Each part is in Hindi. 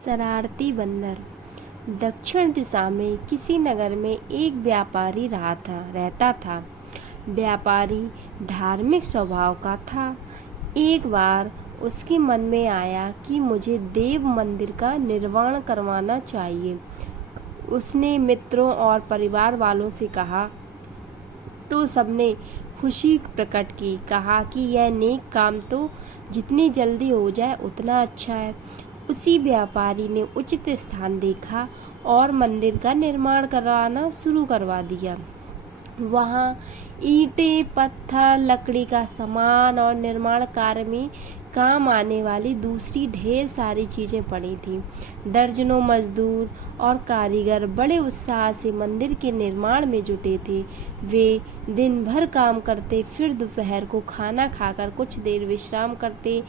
शरारती बंदर। दक्षिण दिशा में किसी नगर में एक व्यापारी रहता था। व्यापारी धार्मिक स्वभाव का था। एक बार उसके मन में आया कि मुझे देव मंदिर का निर्माण करवाना चाहिए। उसने मित्रों और परिवार वालों से कहा तो सबने खुशी प्रकट की। कहा कि यह नेक काम तो जितनी जल्दी हो जाए उतना अच्छा है। उसी व्यापारी ने उचित स्थान देखा और मंदिर का निर्माण करवाना शुरू करवा दिया। वहाँ ईंटें, पत्थर, लकड़ी का सामान और निर्माण कार्य में काम आने वाली दूसरी ढेर सारी चीजें पड़ी थीं। दर्जनों मजदूर और कारीगर बड़े उत्साह से मंदिर के निर्माण में जुटे थे। वे दिन भर काम करते, फिर दोपहर को खाना खाकर कुछ देर विश्राम करते।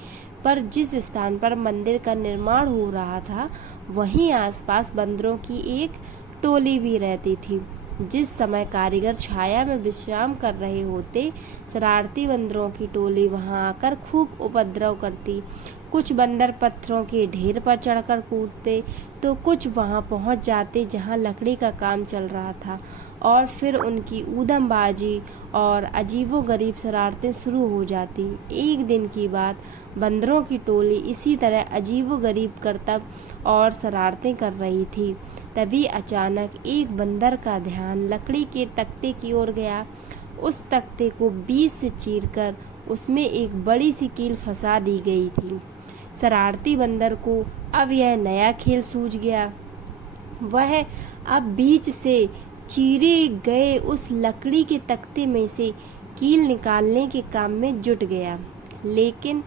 पर जिस स्थान पर मंदिर का निर्माण हो रहा था, वहीं आसपास बंदरों की एक टोली भी रहती थी। जिस समय कारीगर छाया में विश्राम कर रहे होते, शरारती बंदरों की टोली वहां आकर खूब उपद्रव करती। कुछ बंदर पत्थरों के ढेर पर चढ़कर कूदते तो कुछ वहां पहुंच जाते जहां लकड़ी का काम चल रहा था, और फिर उनकी ऊधमबाजी और अजीबोगरीब शरारतें शुरू हो जाती। एक दिन की बात, बंदरों की टोली इसी तरह अजीबोगरीब करतब और शरारतें कर रही थी। तभी अचानक एक बंदर का ध्यान लकड़ी के तख्ते की ओर गया। उस तख्ते को बीच से चीरकर उसमें एक बड़ी सी कील फंसा दी गई थी। शरारती बंदर को अब यह नया खेल सूझ गया। वह अब बीच से चीरे गए उस लकड़ी के तख्ते में से कील निकालने के काम में जुट गया। लेकिन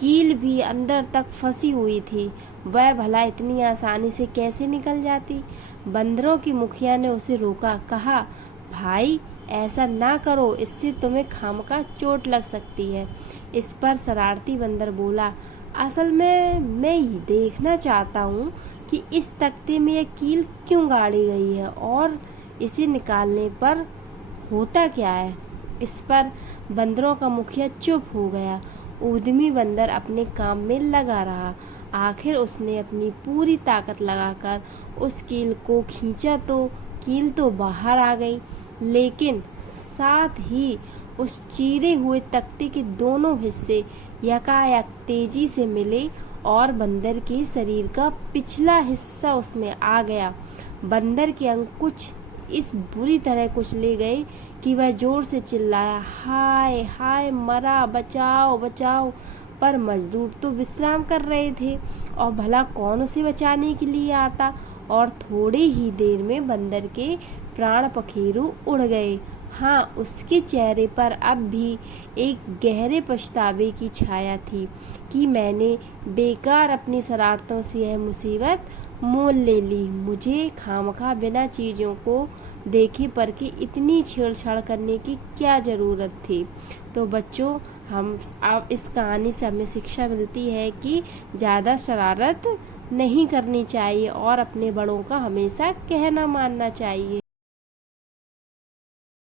कील भी अंदर तक फंसी हुई थी। वह भला इतनी आसानी से कैसे निकल जाती? बंदरों की मुखिया ने उसे रोका। कहा, भाई ऐसा ना करो, इससे तुम्हें खामखा चोट लग सकती है। इस पर शरारती बंदर बोला, असल में मैं ये देखना चाहता हूँ कि इस तख्ते में यह कील क्यों गाड़ी गई है और इसे निकालने पर होता क्या है। इस पर बंदरों का मुखिया चुप हो गया। उद्यमी बंदर अपने काम में लगा रहा। आखिर उसने अपनी पूरी ताकत लगाकर उस कील को खींचा तो कील तो बाहर आ गई, लेकिन साथ ही उस चीरे हुए तख्ते के दोनों हिस्से यकायक तेजी से मिले और बंदर के शरीर का पिछला हिस्सा उसमें आ गया। बंदर के अंग कुछ इस बुरी तरह कुचले गए कि वह जोर से चिल्लाया, हाय हाय, मरा, बचाओ बचाओ। पर मजदूर तो विश्राम कर रहे थे और भला कौन उसे बचाने के लिए आता। और थोड़ी ही देर में बंदर के प्राण पखेरु उड़ गए। हाँ, उसके चेहरे पर अब भी एक गहरे पछतावे की छाया थी कि मैंने बेकार अपनी शरारतों से यह मुसीबत मोल ले ली। मुझे खामखा बिना चीज़ों को देखे परखे इतनी छेड़छाड़ करने की क्या ज़रूरत थी। तो बच्चों, अब इस कहानी से हमें शिक्षा मिलती है कि ज़्यादा शरारत नहीं करनी चाहिए और अपने बड़ों का हमेशा कहना मानना चाहिए।